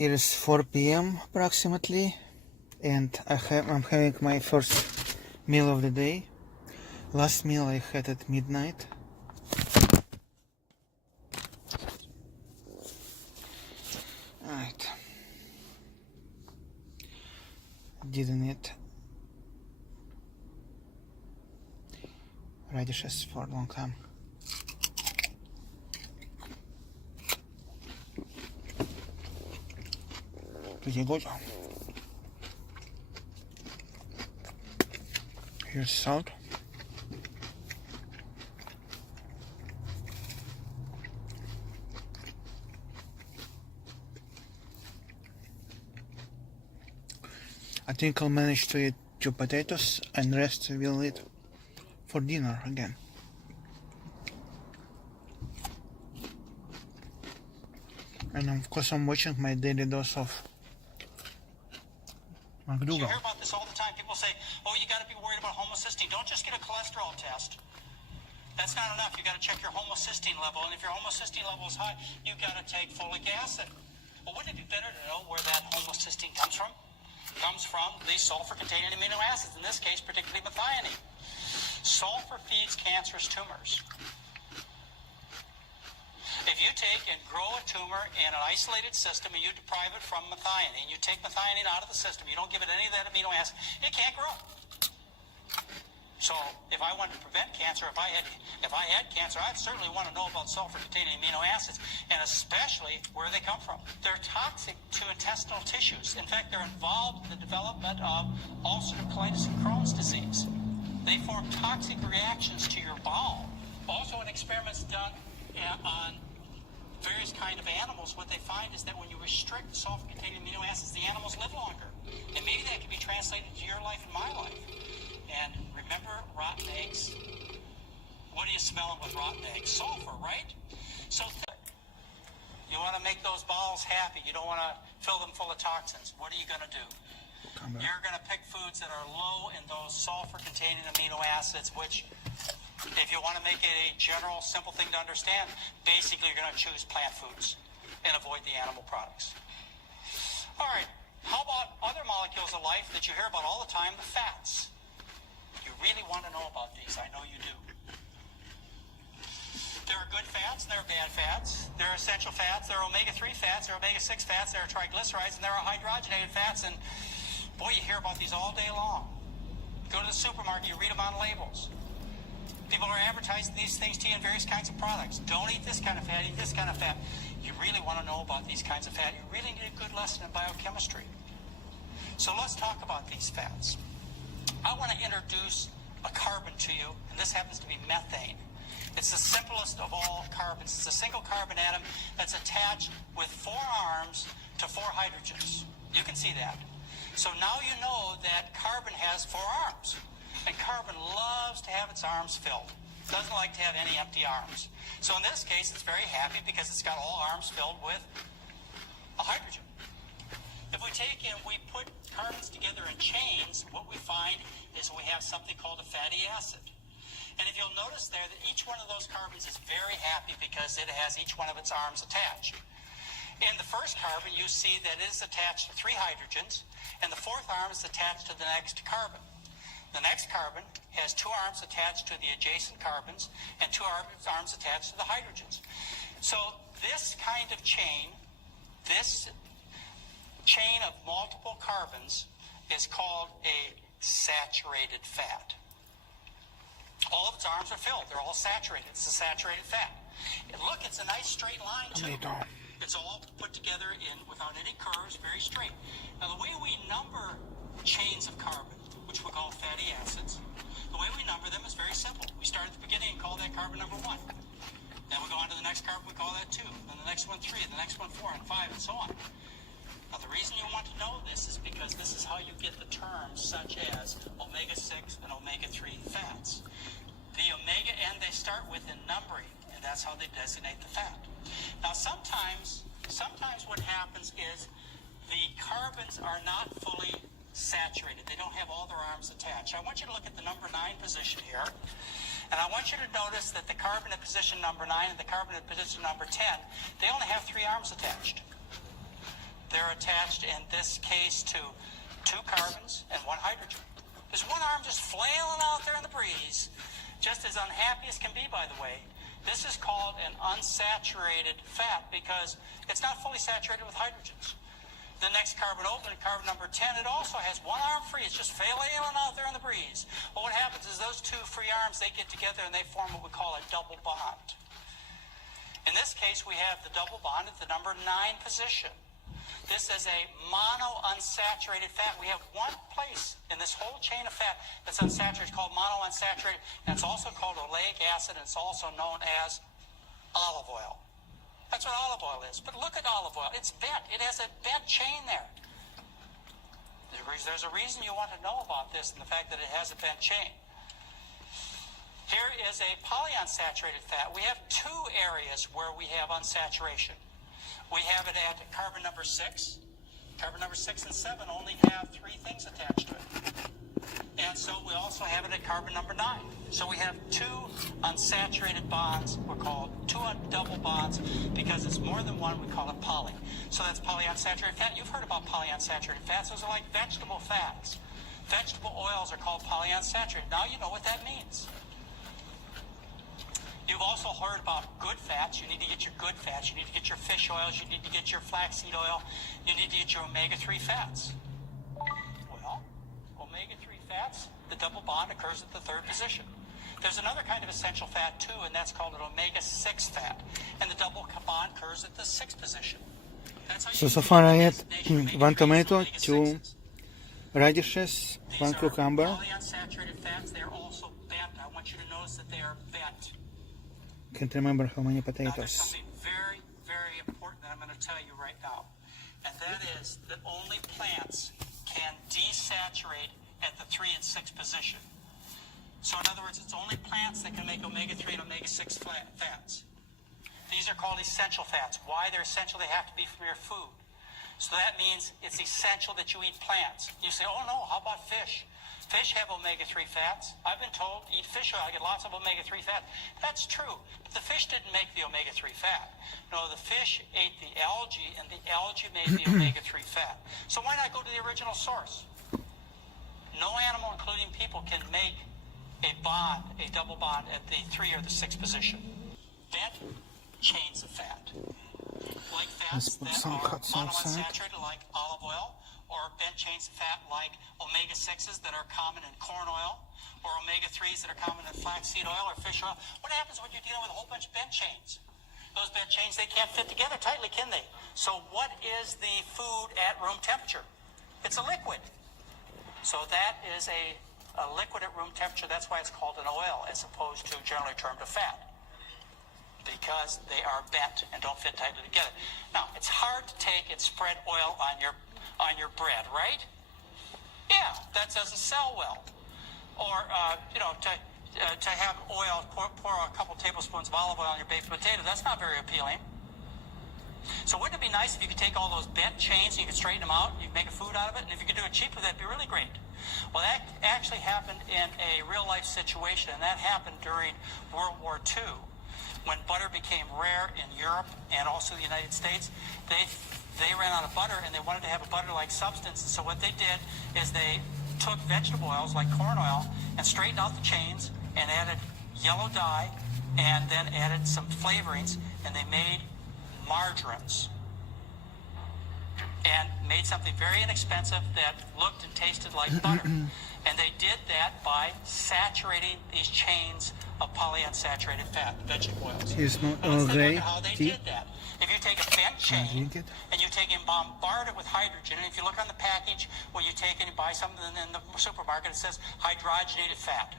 It is 4 p.m. approximately, and I'm having my first meal of the day. Last meal I had at midnight. Alright. Didn't eat radishes for a long time. Pretty good. Here's salt. I think I'll manage to eat 2 potatoes and rest we'll eat for dinner again. And of course I'm watching my daily dose of Mcdougall. You hear about this all the time. People say, oh, you got to be worried about homocysteine. Don't just get a cholesterol test. That's not enough. You got to check your homocysteine level. And if your homocysteine level is high, you got to take folic acid. Well, wouldn't it be better to know where that homocysteine comes from? It comes from the sulfur-containing amino acids, in this case, particularly methionine. Sulfur feeds cancerous tumors. If you take and grow a tumor in an isolated system and you deprive it from methionine, you take methionine out of the system, you don't give it any of that amino acid, it can't grow. So if I wanted to prevent cancer, if I had cancer, I'd certainly want to know about sulfur-containing amino acids, and especially where they come from. They're toxic to intestinal tissues. In fact, they're involved in the development of ulcerative colitis and Crohn's disease. They form toxic reactions to your bowel. Also, in experiments done on various kind of animals, what they find is that when you restrict sulfur-containing amino acids, the animals live longer. And maybe that can be translated to your life and my life. And remember rotten eggs? What are you smelling with rotten eggs? Sulfur, right? So you want to make those bowels happy. You don't want to fill them full of toxins. What are you going to do? You're going to pick foods that are low in those sulfur-containing amino acids, which, if you want to make it a general, simple thing to understand, basically you're going to choose plant foods and avoid the animal products. All right, how about other molecules of life that you hear about all the time, the fats? You really want to know about these. I know you do. There are good fats, and there are bad fats. There are essential fats, there are omega-3 fats, there are omega-6 fats, there are triglycerides, and there are hydrogenated fats. And boy, you hear about these all day long. Go to the supermarket, you read them on labels. People are advertising these things to you in various kinds of products. Don't eat this kind of fat, eat this kind of fat. You really want to know about these kinds of fat. You really need a good lesson in biochemistry. So let's talk about these fats. I want to introduce a carbon to you, and this happens to be methane. It's the simplest of all carbons. It's a single carbon atom that's attached with 4 arms to 4 hydrogens. You can see that. So now you know that carbon has 4 arms. And carbon loves to have its arms filled. Doesn't like to have any empty arms. So in this case, it's very happy because it's got all arms filled with a hydrogen. If we take and we put carbons together in chains, what we find is we have something called a fatty acid. And if you'll notice there that each one of those carbons is very happy because it has each one of its arms attached. In the first carbon, you see that it is attached to 3 hydrogens, and the 4th arm is attached to the next carbon. The next carbon has 2 arms attached to the adjacent carbons and 2 arms attached to the hydrogens. So this kind of chain, this chain of multiple carbons is called a saturated fat. All of its arms are filled. They're all saturated. It's a saturated fat. And look, it's a nice straight line too. It's all put together without any curves, very straight. Now the way we number chains of carbon, which we call fatty acids, the way we number them is very simple. We start at the beginning and call that carbon number 1. Then we go on to the next carbon, we call that 2. Then the next one 3, the next one 4, and 5, and so on. Now the reason you want to know this is because this is how you get the terms such as omega-6 and omega-3 fats. The omega and they start with in numbering, and that's how they designate the fat. Now sometimes what happens is the carbons are not fully saturated. They don't have all their arms attached. I want you to look at the number 9 position here. And I want you to notice that the carbon at position number 9 and the carbon at position number 10, they only have 3 arms attached. they're attached in this case to 2 carbons and 1 hydrogen. There's one arm just flailing out there in the breeze, just as unhappy as can be, by the way. This is called an unsaturated fat because it's not fully saturated with hydrogens. The next carbon open, carbon number 10, it also has one arm free. It's just flailing out there in the breeze. Well, what happens is those 2 free arms, they get together and they form what we call a double bond. In this case, we have the double bond at the number 9 position. This is a monounsaturated fat. We have one place in this whole chain of fat that's unsaturated, called monounsaturated, and it's also called oleic acid, and it's also known as olive oil. That's what olive oil is. But look at olive oil. It's bent. It has a bent chain there. There's a reason you want to know about this and the fact that it has a bent chain. Here is a polyunsaturated fat. We have 2 areas where we have unsaturation. We have it at carbon number 6. Carbon number 6 and 7 only have 3 things attached to it. And so we also have it at carbon number 9. So we have 2 unsaturated bonds. We're called 2 double bonds because it's more than one. We call it poly. So that's polyunsaturated fat. You've heard about polyunsaturated fats. Those are like vegetable fats. Vegetable oils are called polyunsaturated. Now you know what that means. You've also heard about good fats. You need to get your good fats. You need to get your fish oils. You need to get your flaxseed oil. You need to get your omega-3 fats. Well, omega-3 fats, the double bond occurs at the 3rd position. There's another kind of essential fat too, and that's called an omega-6 fat. And the double bond occurs at the 6th position. So far I had 1 tomato, 2 radishes, 1 cucumber. Polyunsaturated fats, they're also bent. I want you to notice that they are bent. Can't remember how many Now, there's potatoes. something very, very important that I'm going to tell you right now. And that is that only plants can desaturate at the 3 and 6 position. So in other words, it's only plants that can make omega-3 and omega-6 fats. These are called essential fats. Why they're essential? They have to be from your food. So that means it's essential that you eat plants. You say, oh no, how about fish? Fish have omega-3 fats. I've been told, eat fish oil, I get lots of omega-3 fat. That's true, but the fish didn't make the omega-3 fat. No, the fish ate the algae, and the algae made the omega-3 fat. So why not go to the original source? No animal, including people, can make a bond, a double bond at the 3 or the 6 position. Bent chains of fat. Like fats that are monounsaturated, like olive oil, or bent chains of fat like omega-6s that are common in corn oil, or omega-3s that are common in flaxseed oil or fish oil. What happens when you're dealing with a whole bunch of bent chains? Those bent chains, they can't fit together tightly, can they? So what is the food at room temperature? It's a liquid. So that is a liquid at room temperature. That's why it's called an oil as opposed to generally termed a fat, because they are bent and don't fit tightly together. Now, it's hard to take and spread oil on your bread, right? Yeah, that doesn't sell well. Or, to have oil, pour a couple tablespoons of olive oil on your baked potato, that's not very appealing. So wouldn't it be nice if you could take all those bent chains and you could straighten them out, you could make a food out of it, and if you could do it cheaply, that'd be really great. Well, that actually happened in a real-life situation, and that happened during World War II. When butter became rare in Europe and also the United States, they ran out of butter and they wanted to have a butter-like substance. So what they did is they took vegetable oils like corn oil and straightened out the chains and added yellow dye and then added some flavorings, and they made margarines and made something very inexpensive that looked and tasted like butter. And they did that by saturating these chains of polyunsaturated fat, vegetable oils. It's not Now, let's take a gray look at how they tea. did that. If you take a bent chain and you take and bombard it with hydrogen, and if you look on the package when you take and you buy something in the supermarket, it says hydrogenated fat.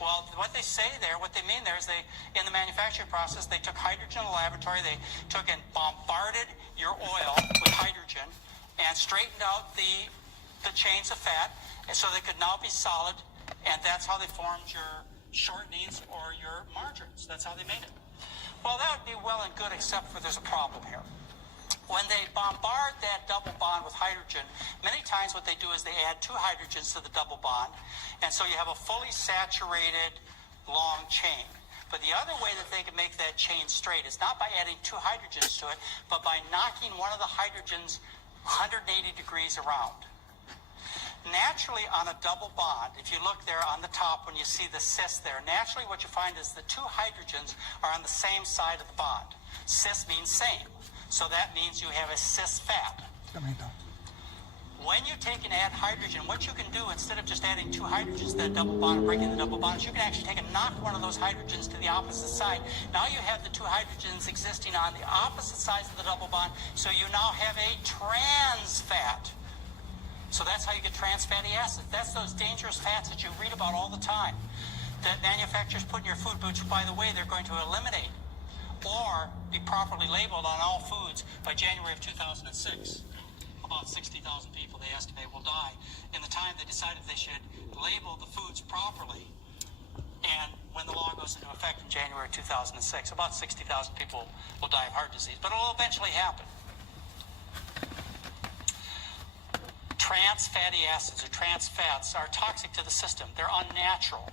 Well, what they say there, what they mean there is in the manufacturing process, they took hydrogen in the laboratory, they took and bombarded your oil with hydrogen and straightened out the chains of fat, and so they could now be solid, and that's how they formed your shortenings or your margarines. That's how they made it. Well, that would be well and good, except for there's a problem here. When they bombard that double bond with hydrogen, many times what they do is they add 2 hydrogens to the double bond, and so you have a fully saturated long chain. But the other way that they can make that chain straight is not by adding 2 hydrogens to it, but by knocking one of the hydrogens 180 degrees around. Naturally, on a double bond, if you look there on the top when you see the cis there, naturally what you find is the two hydrogens are on the same side of the bond. Cis means same. So that means you have a cis fat. When you take and add hydrogen, what you can do, instead of just adding two hydrogens to that double bond and breaking the double bond, is you can actually take and knock one of those hydrogens to the opposite side. Now you have the two hydrogens existing on the opposite sides of the double bond, so you now have a trans fat. So that's how you get trans fatty acids. That's those dangerous fats that you read about all the time that manufacturers put in your food, which, by the way, they're going to eliminate or be properly labeled on all foods by January of 2006. About 60,000 people, they estimate, will die in the time they decided they should label the foods properly. And when the law goes into effect in January 2006, about 60,000 people will die of heart disease. But it will eventually happen. Trans fatty acids or trans fats are toxic to the system. They're unnatural.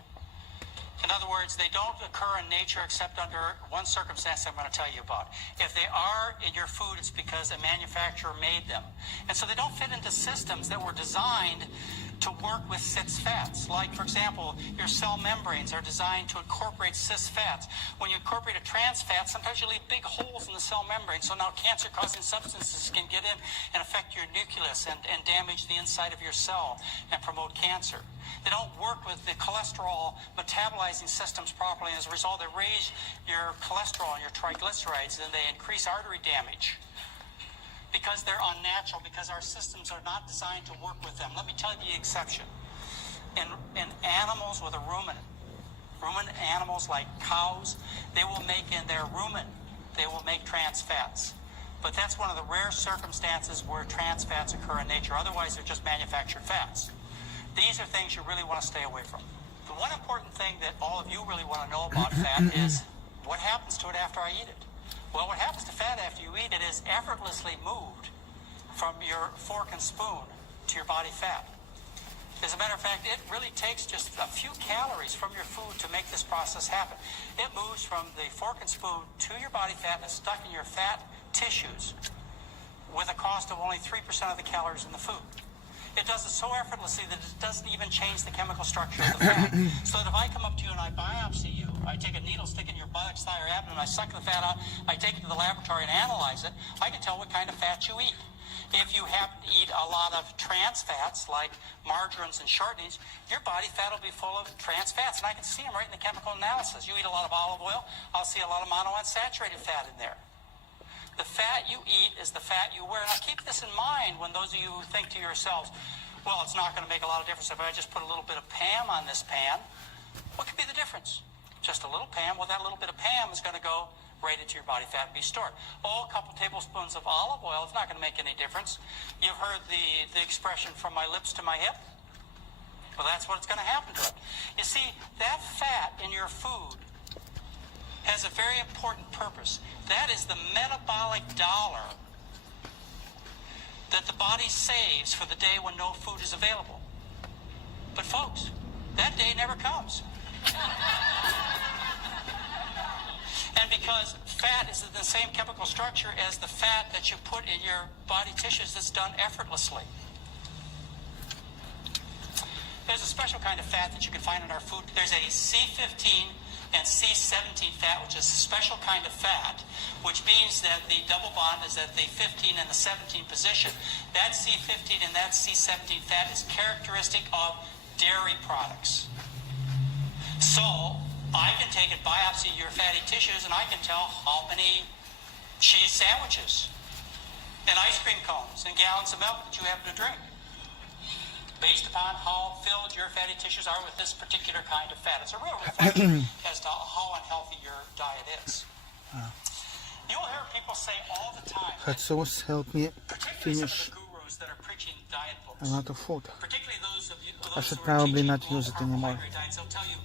In other words, they don't occur in nature except under one circumstance I'm going to tell you about. If they are in your food, it's because a manufacturer made them. And so they don't fit into systems that were designed to work with cis fats. Like, for example, your cell membranes are designed to incorporate cis fats. When you incorporate a trans fat, sometimes you leave big holes in the cell membrane, so now cancer-causing substances can get in and affect your nucleus and damage the inside of your cell and promote cancer. They don't work with the cholesterol metabolizing systems properly, and as a result, they raise your cholesterol and your triglycerides, and they increase artery damage. Because they're unnatural, because our systems are not designed to work with them. Let me tell you the exception. In animals with a rumen animals like cows, they will make in their rumen, they will make trans fats. But that's one of the rare circumstances where trans fats occur in nature. Otherwise, they're just manufactured fats. These are things you really want to stay away from. The one important thing that all of you really want to know about fat is what happens to it after I eat it. Well, what happens to fat after you eat it is effortlessly moved from your fork and spoon to your body fat. As a matter of fact, it really takes just a few calories from your food to make this process happen. It moves from the fork and spoon to your body fat and is stuck in your fat tissues with a cost of only 3% of the calories in the food. It does it so effortlessly that it doesn't even change the chemical structure of the fat. So that if I come up to you and I biopsy you, I take a needle, stick it in your buttocks, thigh, or abdomen, I suck the fat out, I take it to the laboratory and analyze it, I can tell what kind of fat you eat. If you happen to eat a lot of trans fats, like margarines and shortenings, your body fat will be full of trans fats, and I can see them right in the chemical analysis. You eat a lot of olive oil, I'll see a lot of monounsaturated fat in there. The fat you eat is the fat you wear. Now keep this in mind when those of you who think to yourselves, well, it's not going to make a lot of difference if I just put a little bit of Pam on this pan. What could be the difference? Just a little Pam. Well, that little bit of Pam is going to go right into your body fat and be stored. Oh, a couple tablespoons of olive oil, it's not going to make any difference. You've heard the expression from my lips to my hip? Well, that's what's going to happen to it. You see, that fat in your food has a very important purpose. That is the metabolic dollar that the body saves for the day when no food is available. But folks, that day never comes. And because fat is in the same chemical structure as the fat that you put in your body tissues, that's done effortlessly. There's a special kind of fat that you can find in our food. There's a C15 and C17 fat, which is a special kind of fat, which means that the double bond is at the 15 and the 17 position. That C15 and that C17 fat is characteristic of dairy products. So I can take and biopsy your fatty tissues, and I can tell how many cheese sandwiches and ice cream cones and gallons of milk that you happen to drink, based upon how filled your fatty tissues are with this particular kind of fat. It's a real reflection as to how unhealthy your diet is. You'll hear people say all the time, Hot sauce helped me particularly finish some of the gurus that are preaching diet books, a lot of food. particularly those of you I those should who are probably teaching not use it anymore. low-carbohydrate diets, they'll tell you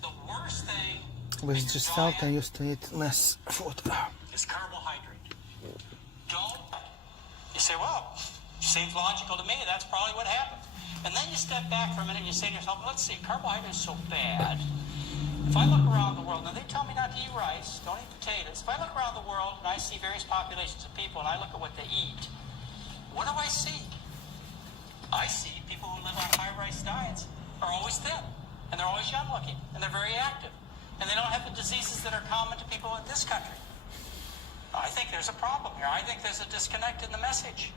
the worst thing With in just your salt, I diet used to eat less food. is carbohydrate. Don't. You say, well, seems logical to me. That's probably what happened. And then you step back for a minute and you say to yourself, let's see, carbohydrate is so bad. If I look around the world, now they tell me not to eat rice, don't eat potatoes. If I look around the world and I see various populations of people and I look at what they eat, what do I see? are always thin, and they're always young looking, and they're very active, and they don't have the diseases that are common to people in this country. I think there's a problem here. I think there's a disconnect in the message.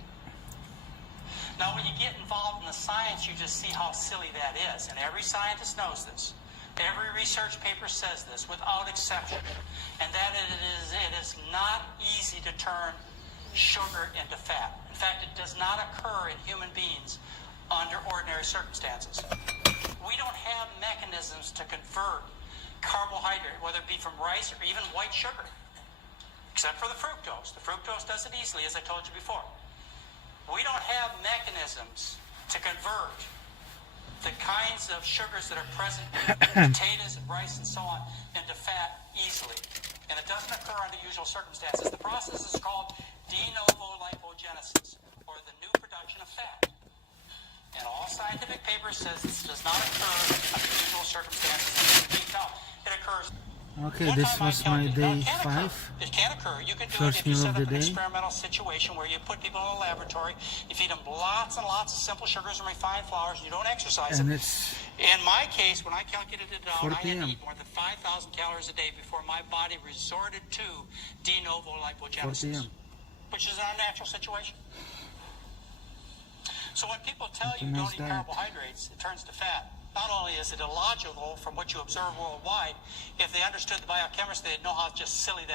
Now, when you get involved in the science, you just see how silly that is, and every scientist knows this. Every research paper says this, without exception, and that it is not easy to turn sugar into fat. In fact, it does not occur in human beings under ordinary circumstances. We don't have mechanisms to convert carbohydrate, whether it be from rice or even white sugar, except for the fructose. The fructose does it easily, as I told you before. We don't have mechanisms to convert the kinds of sugars that are present in potatoes and rice and so on into fat easily. And it doesn't occur under usual circumstances. The process is called de novo lipogenesis, or the new production of fat. And all scientific papers says this does not occur under usual circumstances. No, it occurs. Okay, this was my day 5. It can occur. You can do First it if you meal set of up the an day. experimental situation where you put people in a laboratory, you feed them lots and lots of simple sugars and refined flours, and you don't exercise And them. it's In my case, when I calculated it out, 4 I had to p.m. eat more than 5,000 calories a day before my body resorted to de novo 4 lipogenesis, p.m. which is an unnatural situation. So when people tell you Nice don't eat diet. carbohydrates, it turns to fat. Not only is it illogical from what you observe worldwide, if they understood the biochemistry, they'd know how just silly that